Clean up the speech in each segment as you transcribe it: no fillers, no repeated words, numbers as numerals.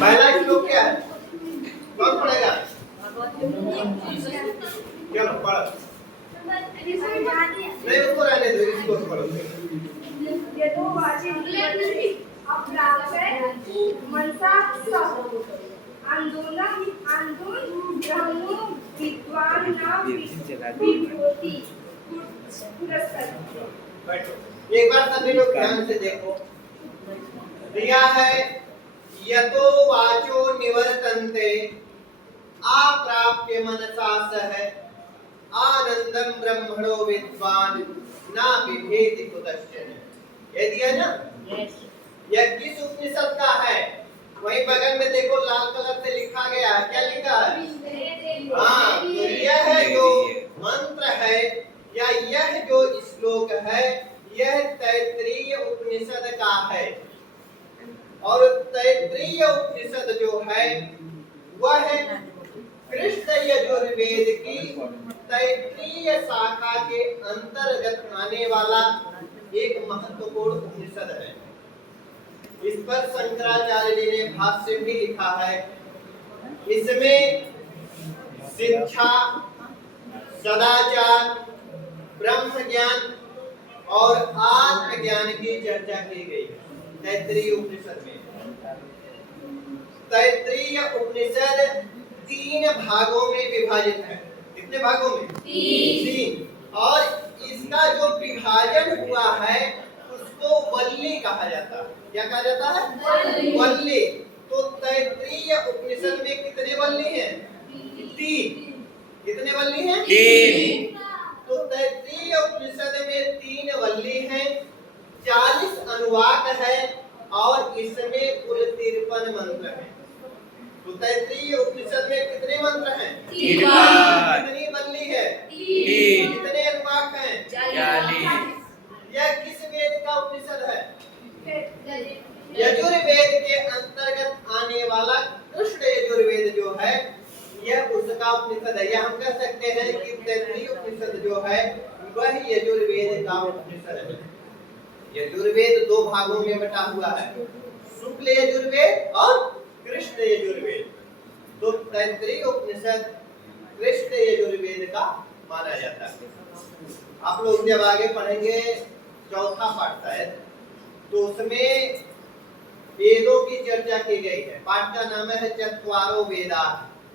पहला श्लोक क्या है? कौन पढ़ेगा? चलो पढ़ो। नहीं उसको रहने दो, इसको पढ़ो। यतोवाचि अप्राप्य मनसा आंदोलन ब्रह्मो विद्वान न विभूति बैठो। एक बार सभी लोग ध्यान से देखो। दिया है यतो वाचो निवर्तन्ते अप्राप्य मनसा सह आनंदम ब्रह्मणो विद्वान ना बिभेति कुतश्चन। ये दिया ना? यह किस उपनिषद का है? वहीं बगल में देखो लाल कलर से लिखा गया है। क्या लिखा है? हाँ, तो यह जो मंत्र है या यह जो श्लोक है यह तैत्तिरीय उपनिषद का है। और तैत्तिरीय उपनिषद जो है वह कृष्ण यजुर्वेद की तैत्तिरीय शाखा के अंतर्गत आने वाला एक महत्वपूर्ण उपनिषद है। इस पर शंकराचार्य जी ने भाष्य भी लिखा है। इसमें शिक्षा, सदाचार, ब्रह्म ज्ञान और आत्म ज्ञान की चर्चा की गई है तैत्तिरीय उपनिषद में। तैत्तिरीय उपनिषद 3 भागों में विभाजित है। कितने भागों में? 3। और इसका जो विभाजन हुआ है उसको वल्ली कहा जाता है। क्या कहा जाता है? वल्ली। तो तैत्तिरीय उपनिषद में कितने वल्ली हैं? 3। कितने वल्ली हैं? 3। तो तैत्तिरीय उपनिषद में 3 वल्ली हैं, 40 अनुवाक है और इसमें कुल 53 मंत्र हैं। तो तैत्तिरीय उपनिषद में कितने मंत्र हैं? 53। कितनी वल्ली है? 3। कितने अनुवाक हैं? 40। यह किस वेद का उपनिषद है? यजुर्वेद के अंतर्गत आने वाला कृष्ण यजुर्वेद जो है यह उसका उपनिषद है। या हम कह सकते हैं कि तैत्तिरीय उपनिषद जो है वह यजुर्वेद का उपनिषद है। यजुर्वेद 2 भागों में बटा हुआ है, शुक्ल यजुर्वेद और कृष्ण यजुर्वेद। तो तैत्तिरीय उपनिषद कृष्ण यजुर्वेद का माना जाता है। आप लोग जब आगे पढ़ेंगे चौथा पाठ है तो उसमें वेदों की चर्चा की गई है। पाठ का नाम है चत्वारो वेदा।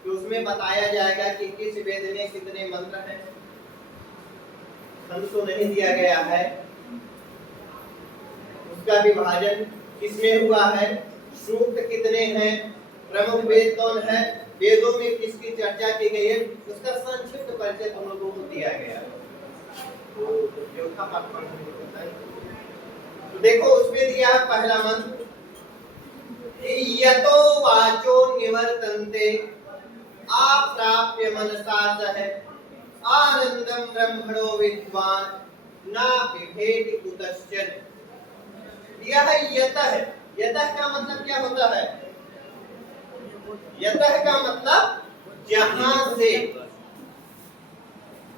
तो उसमें बताया जाएगा कि किस वेद में कितने मंत्र हैं। खंड तो नहीं दिया गया है, उसका विभाजन किसमें हुआ है, सूक्त कितने हैं, प्रमुख वेद कौन है, वेदों में किसकी चर्चा की गई है, उसका संक्षिप्त परिचय तुम लोगों को दिया गया है। तो देखो उसमें दिया है पहला मंत्र यतो वाचो निवर्तन्ते अप्राप्य मनसा सह आनंदम ब्रह्मणो विद्वान न बिभेति कुतश्चन। यह यतः, यतः का मतलब क्या होता है? यतः का मतलब जहां से।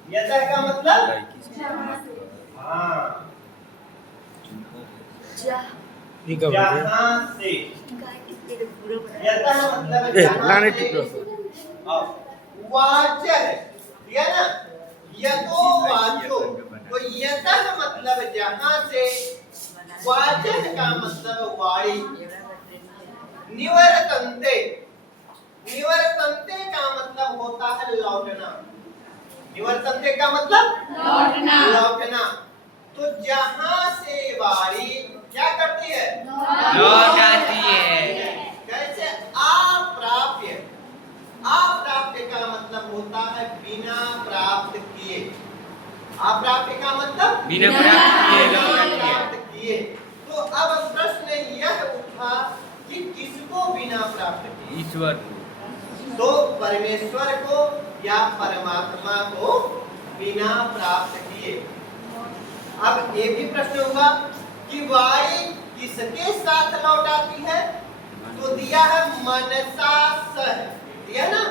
यतः का मतलब हाँ जहां से। यतः मतलब जहां से। वाच है, ठीक है ना? यतो वाचो, तो यतः मतलब जहां से, वाचः का मतलब वाणी। निवर्तन्ते, निवर्तन्ते का मतलब होता है लौटना। निवर्तन्ते का मतलब लौटना, लौटना। तो जहां से वाणी क्या करती है? लौट आती है। कैसे? अप्राप्य, अप्राप्य का मतलब होता है बिना प्राप्त किए। अप्राप्य का मतलब बिना प्राप्त किए। तो अब प्रश्न यह उठा कि किसको बिना प्राप्त किए? ईश्वर। तो परमेश्वर को या परमात्मा को बिना प्राप्त किए। अब ये भी प्रश्न हुआ कि वाणी किसके साथ लौट आती है? तो दिया है मनसा सह, दिया ना?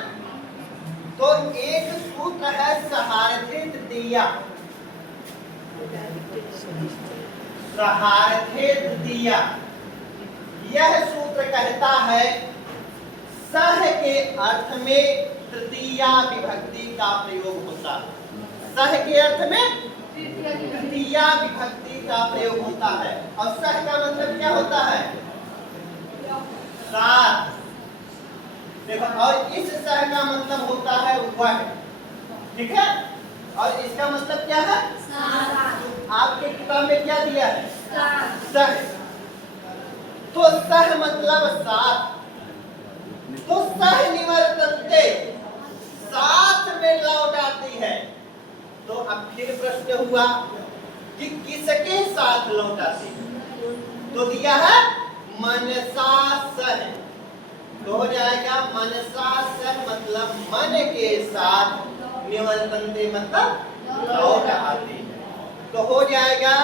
तो एक सूत्र है सहार्थित दिया, सहार्थित दिया। यह सूत्र कहता है सह के अर्थ में तृतीया विभक्ति का प्रयोग होता है। सह के अर्थ में तृतीया विभक्ति का प्रयोग होता है। और सह का मतलब क्या होता है? साथ। देखो, और इस सह का मतलब होता है वह, ठीक है। और इसका मतलब क्या है? तो आपके किताब में क्या दिया है? सह। तो सह मतलब साथ। तो सह निवर्तन्ते, साथ में लौट आती है। तो अब फिर प्रश्न हुआ कि किसके साथ लौट आती है? तो दिया है मनसा सह। तो हो जाएगा मनसा सह मतलब मन के साथ, निवर्तन्ते मतलब लौट आती है। तो हो जाएगा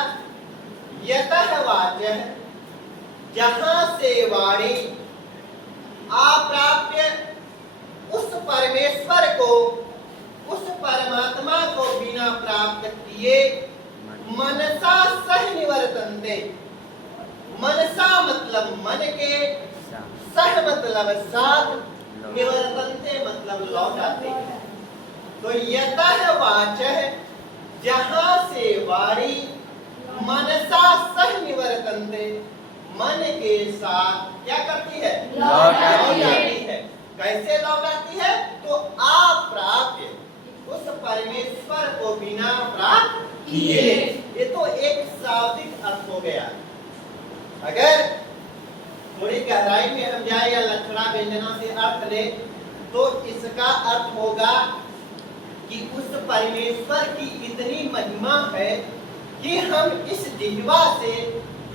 यतः वाचः, जहां से वाणी अप्राप्य, उस परमेश्वर को, उस परमात्मा को बिना प्राप्त किए मनसा सह निवर्तन्ते। मनसा मतलब मन के, सह मतलब साथ, निवर्तन्ते मतलब लौट आते हैं। तो यतः वाचः, जहां से वाणी मनसा सह निवर्तन्ते, मन के साथ क्या करती है? लौट आती है। कैसे लौट आती है? तो अप्राप्य, उस परमेश्वर को बिना प्राप्त किए। ये तो एक शाब्दिक अर्थ हो गया। अगर थोड़ी गहराई में हम जाए या लक्षणा व्यंजना से अर्थ ले, तो इसका अर्थ होगा कि उस परमेश्वर की इतनी महिमा है कि हम इस जिह्वा से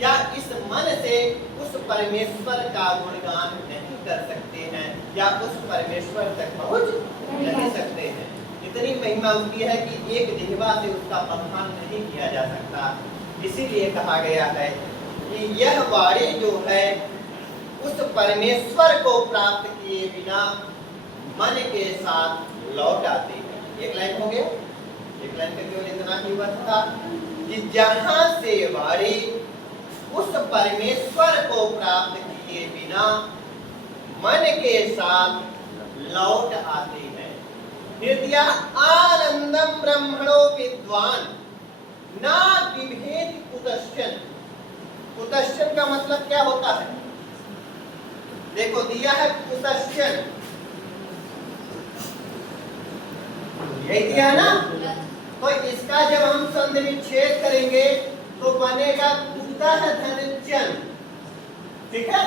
या इस मन से उस परमेश्वर का गुणगान नहीं कर सकते हैं, या उस परमेश्वर तक पहुंच नहीं सकते हैं। इतनी महिमा उसकी है कि एक जिह्वा से उसका बखान नहीं किया जा सकता। इसीलिए कहा गया है कि यह वाणी जो है उस परमेश्वर को प्राप्त किए बिना मन के साथ लौट आती है। एक लाइन हो गया। एक लाइन का केवल इतना ही वर्थ था कि जहां से वाणी उस परमेश्वर को प्राप्त किए बिना मन के साथ लौट आती है। फिर दिया आनंदम ब्रह्मणो विद्वान ना विभेद कुतश्चन। कुतश्चन का मतलब क्या होता है? देखो दिया है कुतश्चन, यही दिया ना। तो इसका जब हम संधि विच्छेद करेंगे तो बनेगा कुतः धन, ठीक है।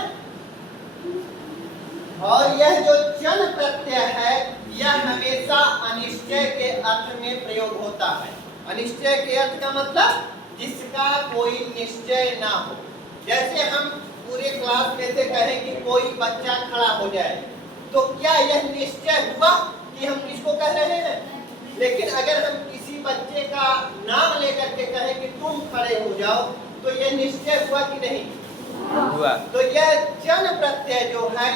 और यह जो चन प्रत्यय है यह हमेशा अनिश्चय के अर्थ में प्रयोग होता है। अनिश्चय के अर्थ का मतलब जिसका कोई निश्चय ना हो। जैसे हम पूरे क्लास में से कहें कि कोई बच्चा खड़ा हो जाए, तो क्या यह निश्चय हुआ कि हम किसको कह रहे हैं? लेकिन अगर हम किसी बच्चे का नाम लेकर के कहें कि तुम खड़े हो जाओ, तो यह निश्चय हुआ कि नहीं हुआ? तो यह जन प्रत्यय जो है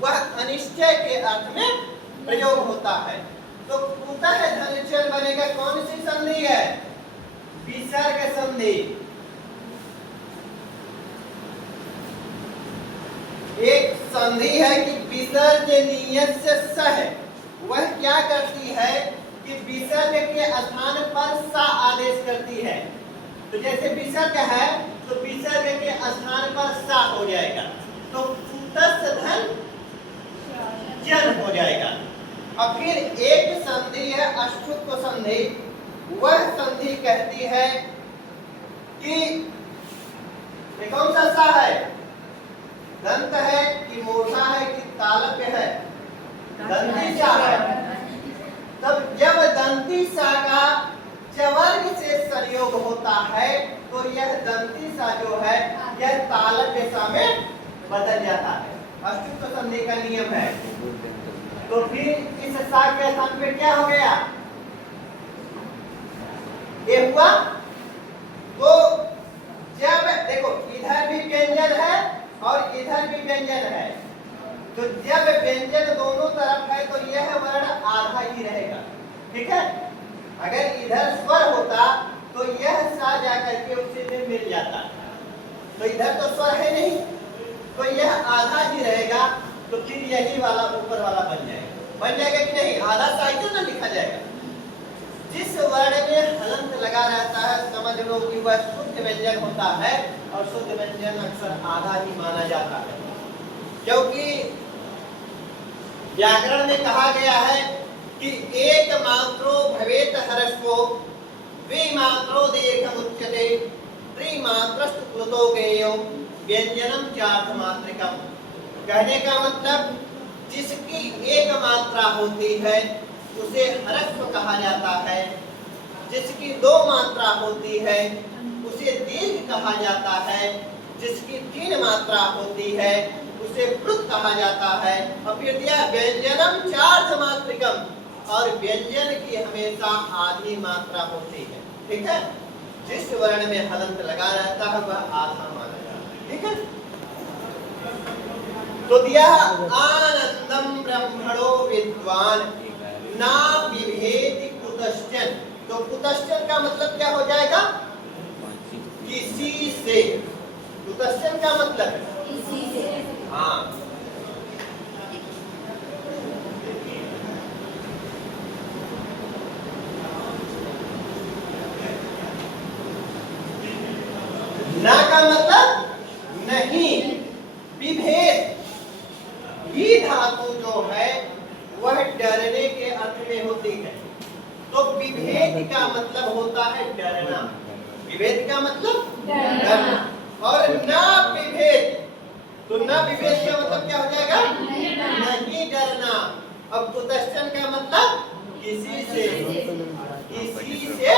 वह अनिश्चय के अर्थ में प्रयोग होता है। तो कुतः धनचल बनेगा कौन सी संधि है? विसर्ग संधि। एक संधि है कि विसर्जनीय से सह, वह क्या करती है कि विसर्ग के स्थान पर सा आदेश करती है। तो जैसे विसर्ग है तो विसर्ग के स्थान पर सा हो जाएगा, तो कुतस् धन जन हो जाएगा। अब फिर एक संधि है अष्टुत्व संधि। वह संधि कहती है कि कौन सा सा है? दंत है कि मोटा है कि तालव्य है? दंती सा है। तब जब दंती सा का चवर्ग से संयोग होता है तो यह दंती सा जो है यह तालव्य सा में बदल जाता है। अष्टुत्व संधि का नियम है। तो फिर इस सा के स्थान पे क्या हो गया? ये हुआ। तो जब देखो इधर भी व्यंजन है और इधर भी व्यंजन है, तो जब व्यंजन दोनों तरफ है तो यह वर्ण आधा ही रहेगा, ठीक है। अगर इधर स्वर होता तो यह सा जाकर के उसी में मिल जाता, तो इधर तो स्वर है नहीं, तो यह आधा ही रहेगा। तो फिर यही वाला ऊपर वाला बन जाएगा कि नहीं? आधा साइकिल ना लिखा जाएगा। जिस वर्ण में हलंत लगा रहता है समझ लो कि वह शुद्ध व्यंजन होता है, और शुद्ध व्यंजन अक्सर आधा ही माना जाता है, क्योंकि व्याकरण में कहा गया है कि एक मात्रो भवेत हरस्वो द्विमात्रो दीर्घमुच्यते त्रिमात्रस्तु प्लुतो गेयो व्यंजनम चार्थमात्रिकम। कहने का मतलब जिसकी एक मात्रा होती है उसे हरस्व कहा जाता है, जिसकी दो मात्रा होती है उसे दीर्घ कहा जाता है, जिसकी तीन मात्रा होती है उसे प्लुत कहा जाता है, और फिर दिया व्यंजनम चार्थमात्रिकम, और व्यंजन की हमेशा आधी मात्रा होती है। ठीक है, जिस वर्ण में हलंत लगा रहता है वह आधा माना जाता है। ठीक है, तो दिया आनंदम ब्रह्मणो विद्वान ना विभेति कुतश्चन। तो कुतश्चन का मतलब क्या हो जाएगा? किसी से। कुतश्चन का मतलब किसी से। हाँ, ना का मतलब नहीं, विभेद। ही धातु जो है वह डरने के अर्थ में होती है, तो विभेद का मतलब होता है डरना। विभेद का मतलब डरना, और ना विभेद, तो ना विभेद का मतलब क्या हो जाएगा? नहीं डरना। अब कुतश्चन का मतलब किसी से, किसी से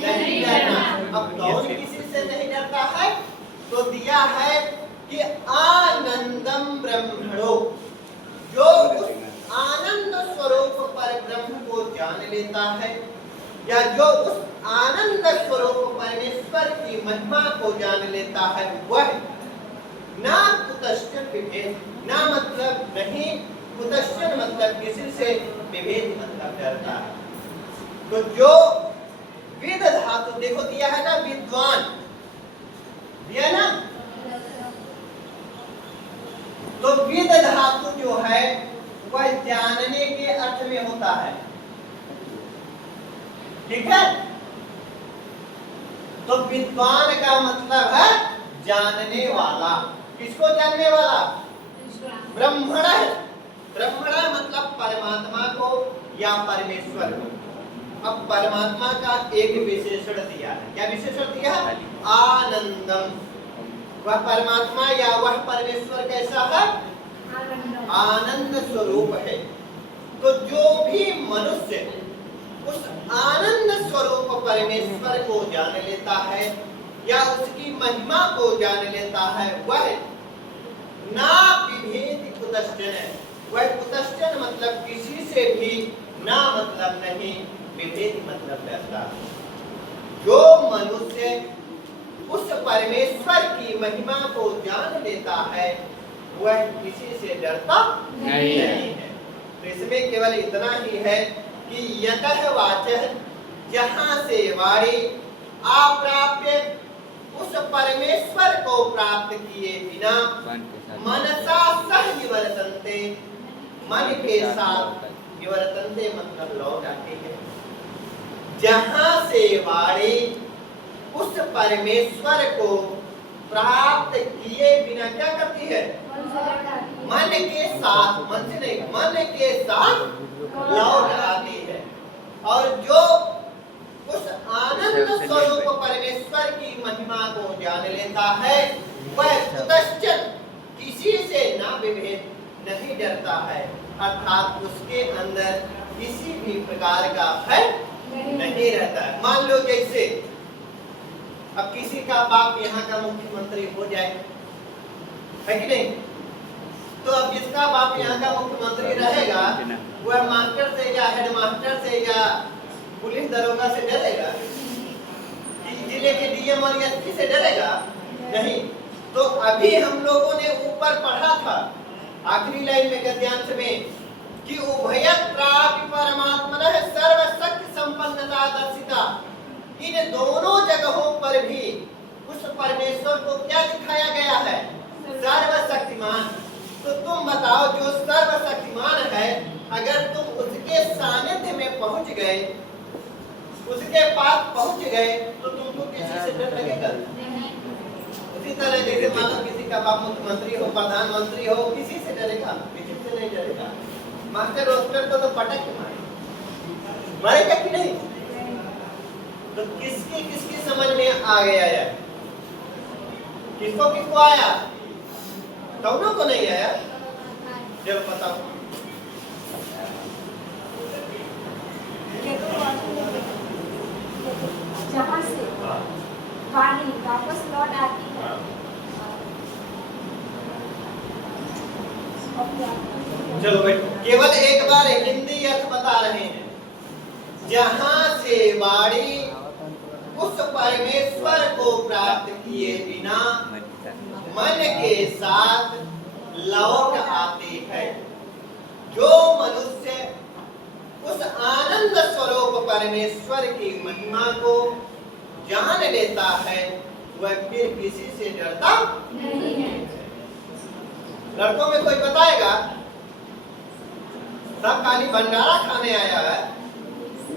नहीं डरना। अब कौन किसी से नहीं डरता है? तो दिया है कि आनंदम ब्रह्मणो, जो उस आनंद स्वरूप पर ब्रह्म को जान लेता है, या जो उस आनंद स्वरूप परमेश्वर की महिमा को जान लेता है, वह ना कुतश्चन विभेद, ना मतलब नहीं, कुतश्चन मतलब किसी से, विभेद मतलब डरता है। तो जो विद धातु देखो दिया है ना, विद्वान दिया ना, तो विद धातु जो है वह जानने के अर्थ में होता है। ठीक है, तो विद्वान का मतलब है जानने वाला। किसको जानने वाला? ब्रह्मण। ब्रह्मण मतलब परमात्मा को या परमेश्वर को। अब परमात्मा का एक विशेषण दिया है। क्या विशेषण दिया है? आनंदम। वह परमात्मा या वह परमेश्वर कैसा है? आनंद स्वरूप है। तो जो भी मनुष्य उस आनंद स्वरूप परमेश्वर को जान लेता है या उसकी महिमा को जान लेता है, वह ना विभेद कुतश्चन है। वह कुतश्चन मतलब किसी से भी, ना मतलब नहीं, विभेद मतलब डरता। जो मनुष्य उस परमेश्वर की महिमा को जान लेता है वह किसी से डरता नहीं है। तो इसमें केवल इतना ही है कि यतः वाचः, जहां से वाणी, अप्राप्य, उस परमेश्वर को प्राप्त किए बिना, मनसा सह निवर्तन्ते, मन के साथ निवर्तन्ते मतलब लौट आते हैं। जहां से वाणी उस परमेश्वर को प्राप्त किए बिना क्या करती है? मन के साथ, मन से नहीं, मन के साथ लौट आती है। और जो उस आनंद स्वरूप परमेश्वर की महिमा को जान लेता है वह कुतश्चन किसी से ना विभेद नहीं डरता है, अर्थात उसके अंदर किसी भी प्रकार का भय नहीं रहता है। मान लो जैसे अब किसी का बाप यहाँ का मुख्यमंत्री हो जाए, है कि नहीं? तो अब जिसका बाप यहाँ का मुख्यमंत्री रहेगा वह मास्टर से या हेडमास्टर से या पुलिस दरोगा से डरेगा? जिले के डीएम और एसपी से डरेगा? नहीं। तो अभी हम लोगों ने ऊपर पढ़ा था आखिरी लाइन में गद्यांश में कि उभयत्रापि परमात्मनः सर्वशक्ति संपन्नता दर्शिता। इन दोनों जगहों पर भी उस परमेश्वर को क्या दिखाया गया है? सर्वशक्तिमान। तो तुम बताओ जो अगर तुम उसके सानिध्य में पहुंच गए, उसके पास पहुंच गए, तो तुमको किसी से डर लगेगा? उसी तरह जैसे मान लो किसी का बाप मुख्यमंत्री हो, प्रधानमंत्री हो, किसी से डरेगा? किसी से नहीं डरेगा। मास्टर रोस्टर को तो पटक के मारेगा कि नहीं? तो किसकी किसकी समझ में आ गया है? किसको किसको आया? दोनों को नहीं आया। चलो बताओ। जहाँ से वाणी वापस लौट आती है, चलो बेटा, केवल एक बार हिंदी अर्थ बता रहे हैं। जहाँ से वाणी उस परमेश्वर को प्राप्त किए बिना मन के साथ लौट आते हैं। जो मनुष्य उस आनंद स्वरूप परमेश्वर की महिमा को जान लेता है, वह फिर किसी से डरता नहीं है। लड़कों में कोई बताएगा? सब खाली भंडारा खाने आया है,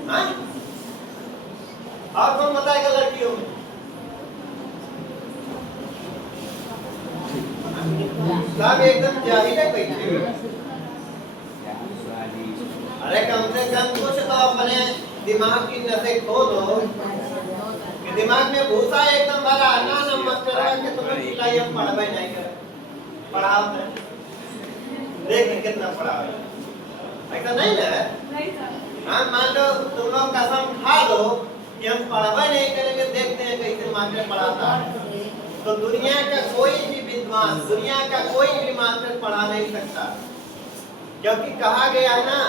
हाँ? और कौन बताएगा लड़कियों में? सब एकदम जाहिल है कोई। अरे कम से कम कुछ तो अपने दिमाग की नसें खोलो कि दिमाग में भूसा एकदम भरा ना ना मास्टर के तुम्हें सिलाई हम पढ़ाई नहीं कर पढ़ाओ है, देखिए कितना पढ़ाओ, ऐसा नहीं ना? हाँ, मान लो तुम लोग कसम खा दो कि हम पढ़ाई नहीं करेंगे, देखते हैं कैसे मास्टर पढ़ाता है। तो दुनिया का कोई भी विद्वान, दुनिया का कोई भी मास्टर पढ़ा नहीं सकता, क्योंकि कहा गया है ना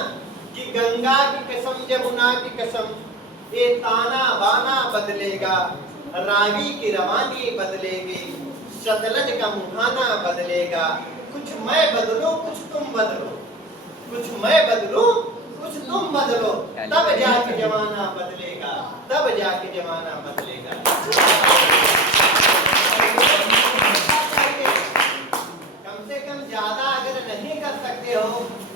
कि गंगा की कसम, यमुना की कसम, ये ताना बाना बदलेगा, रावी की रवानी बदलेगी, सतलज का मुहाना बदलेगा। कुछ मैं बदलूं कुछ तुम बदलो, कुछ मैं बदलूं कुछ तुम बदलो, तब जाके जमाना बदलेगा, तब जाके जमाना बदलेगा। कम से कम ज्यादा अगर नहीं कर सकते हो,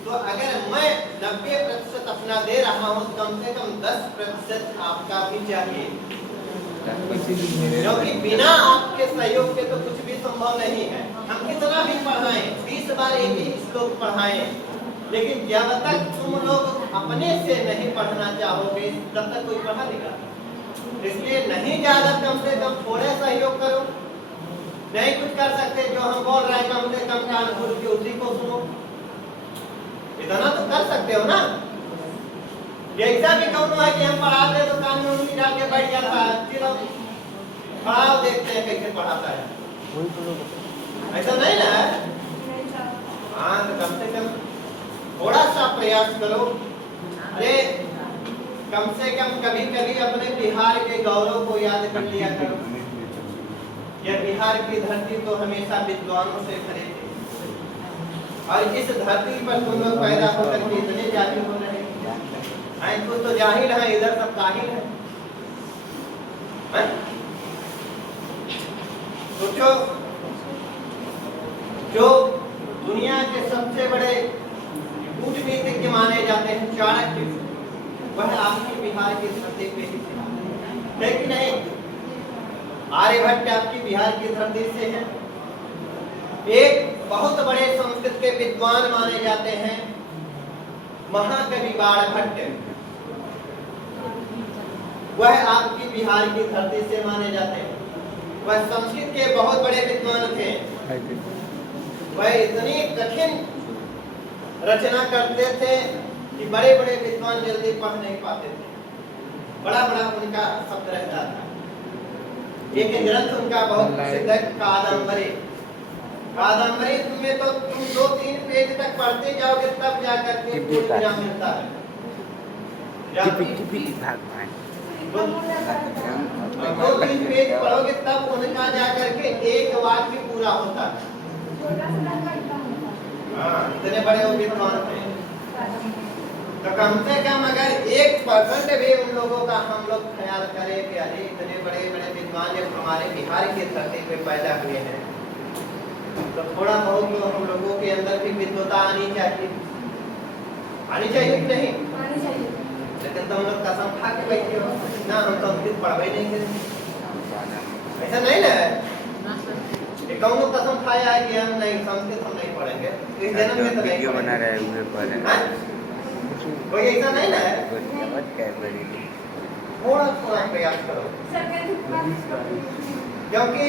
तो अगर मैं 90% अपना दे रहा हूँ, कम से कम 10% आपका भी चाहिए, क्योंकि बिना आपके सहयोग के तो कुछ भी संभव नहीं है। हम कितना भी पढ़ाएं, 20 बार एक ही श्लोक पढ़ाएं, लेकिन जब तक तुम लोग अपने से नहीं पढ़ना चाहोगे, तब तक कोई पढ़ा देगा? इसलिए नहीं ज्यादा, कम से कम थोड़े सहयोग करो। नहीं कुछ कर सकते, जो हम बोल रहे हैं कम से कम कान खोल के उसी को सुनो, इतना तो कर सकते हो ना। ऐसा भी कौन है कि हम पढ़ाते तो कान में उंगली डाल के बैठ जाता है, चलो पढ़ाओ देखते हैं कैसे पढ़ाता है, ऐसा नहीं ना? हाँ, तो कम से कम थोड़ा सा प्रयास करो। अरे कम से कम कभी कभी अपने बिहार के गौरव को याद कर लिया करो। यह बिहार की धरती तो हमेशा विद्वानों से भरी थी, और इस धरती पर तुम लोग पैदा होकर के इतने जाहिल हो रहे हैं। कुछ तो जाहिल है, इधर सब काहिल है। सोचो, जो दुनिया के सबसे बड़े कूटनीतिज्ञ माने जाते हैं, चाणक्य, वह आपकी बिहार की धरती पे ही है कि नहीं? आर्यभट्ट आपकी बिहार की धरती से है। एक बहुत बड़े संस्कृत के विद्वान माने जाते हैं महाकवि बाणभट्ट, वह आपकी बिहार की धरती से माने जाते हैं। वह संस्कृत के बहुत बड़े विद्वान थे। वह इतनी कठिन रचना करते थे कि बड़े बड़े विद्वान जल्दी पढ़ नहीं पाते थे, बड़ा बड़ा उनका शब्द रहता था। एक ग्रंथ उनका बहुत प्रसिद्ध है, कादम्बरी। कादम्बरी में तो तुम 2-3 पेज तक पढ़ते जाओगे, तब जाकर के पूरा मिलता है। 2-3 पेज पढ़ोगे तब उनका जाकर के एक वाक्य पूरा होता है। हाँ, इतने बड़े वो विद्वान थे। तो कम से कम अगर 1% भी उन लोगों का हम लोग ख्याल करें कि अरे इतने बड़े बड़े विद्वान जब हमारे बिहार की धरती पे पैदा हुए हैं, तो थोड़ा बहुत तो हम लोगों के अंदर भी विद्वता आनी चाहिए। आनी चाहिए कि नहीं? आनी चाहिए। लेकिन तुम लोग कसम खा के बैठे हो ना हम संस्कृत पढ़वे नहीं करेंगे, ऐसा नहीं ना है? कौन लोग कसम खाया है कि हम नहीं संस्कृत हम नहीं पढ़ेंगे, इस जन्म में तो नहीं वीडियो बना रहे पढ़ेंगे। हुए पर हाँ? कोई ऐसा नहीं ना है? थोड़ा थोड़ा प्रयास करो, क्योंकि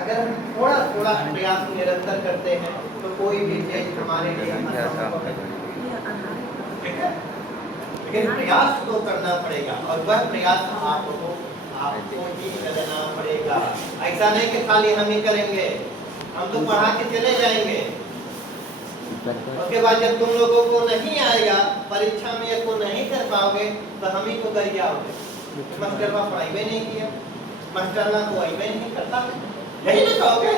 अगर हम थोड़ा थोड़ा प्रयास निरंतर करते हैं तो कोई भी चीज हमारे लिए असंभव है। ठीक है? लेकिन प्रयास तो करना पड़ेगा और वह प्रयास आपको ही करना पड़ेगा। ऐसा नहीं कि खाली हम ही करेंगे, हम तो पढ़ा के चले जाएंगे, उसके बाद जब तुम लोगों को नहीं आएगा परीक्षा में या को नहीं कर पाओगे तो हम ही को गरियाओगे, मास्टर पढ़ाई में नहीं किया, मास्टर ना कोई में नहीं करता, यही ना कहोगे?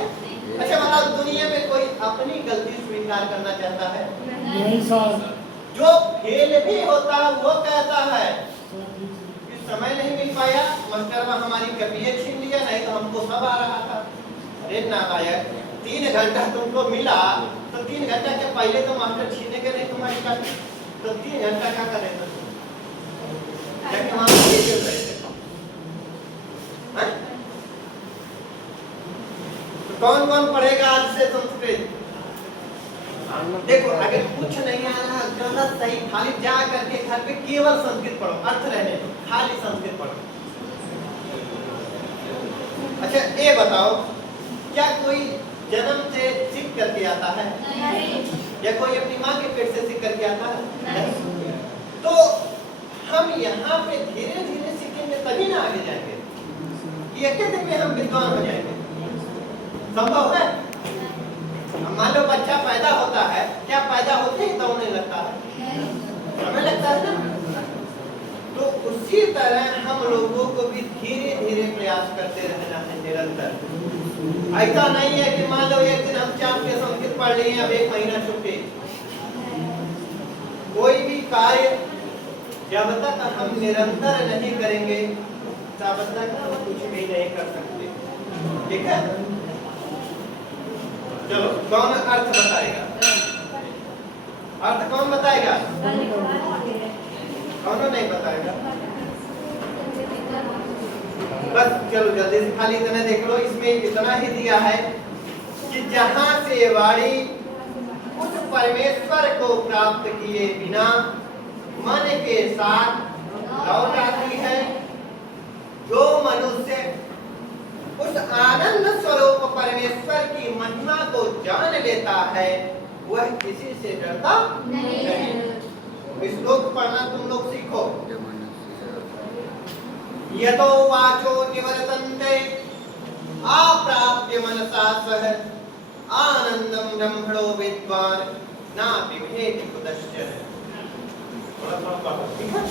अच्छा बताओ, दुनिया में कोई अपनी गलती स्वीकार करना चाहता है? नहीं सर। जो फेल भी होता है वो कहता है कि समय नहीं मिल पाया, मास्टर हमारी कपिये छीन लिया, नहीं तो हमको सब आ रहा था। अरे नालायक, 3 घंटा तुमको मिला तो 3 घंटा के पहले तो मास्टर छीने के नहीं तुम्हारी कॉपी, तो 3 घंटा क्या करे थे? तो कौन कौन पढ़ेगा आज से संस्कृत? देखो अगर कुछ नहीं आ रहा गलत सही, खाली जा करके घर पे केवल संस्कृत पढ़ो, अर्थ रहने दो, खाली संस्कृत पढ़ो। अच्छा ये बताओ, क्या कोई जन्म से सीख करके आता है? नहीं। या कोई अपनी माँ के पेट से सीख करके आता है? नहीं। तो हम यहाँ पे धीरे धीरे सीखेंगे तभी ना आगे जाएंगे, ये एक दिन में हम विद्वान हो जाएंगे? संभव है? मान लो बच्चा पैदा होता है, क्या पैदा होते ही दौड़ने लगता है? समय लगता है ना? तो उसी तरह हम लोगों को भी धीरे धीरे प्रयास करते रहना है निरंतर। ऐसा नहीं है कि मान लो एक दिन हम चाप के संस्कृत पढ़ लिए, अब 1 महीना छुट्टी। कोई भी कार्य जब तक हम निरंतर नहीं करेंगे तब तक हम कुछ भी नहीं कर सकते। ठीक है? चलो कौन अर्थ बताएगा? अर्थ कौन बताएगा? कौन नहीं बताएगा? बस चलो जल्दी से खाली इतना देख लो, इसमें इतना ही दिया है कि जहां से वाणी उस परमेश्वर को प्राप्त किए बिना मन के साथ लौट आती है। जो मनुष्य उस आनंद स्वरूप परमेश्वर की महिमा को जान लेता है वह किसी से डरता नहीं। श्लोक पढ़ना तुम लोग सीखो। यतो वाचो निवर्तन्ते अप्राप्य मनसा सह आनंदम ब्रह्मणो विद्वान ना विभेति कुतश्चन। थोड़ा थोड़ा पढ़ो, ठीक है?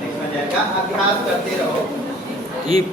देखा जाएगा, अभ्यास करते रहो। ठीक।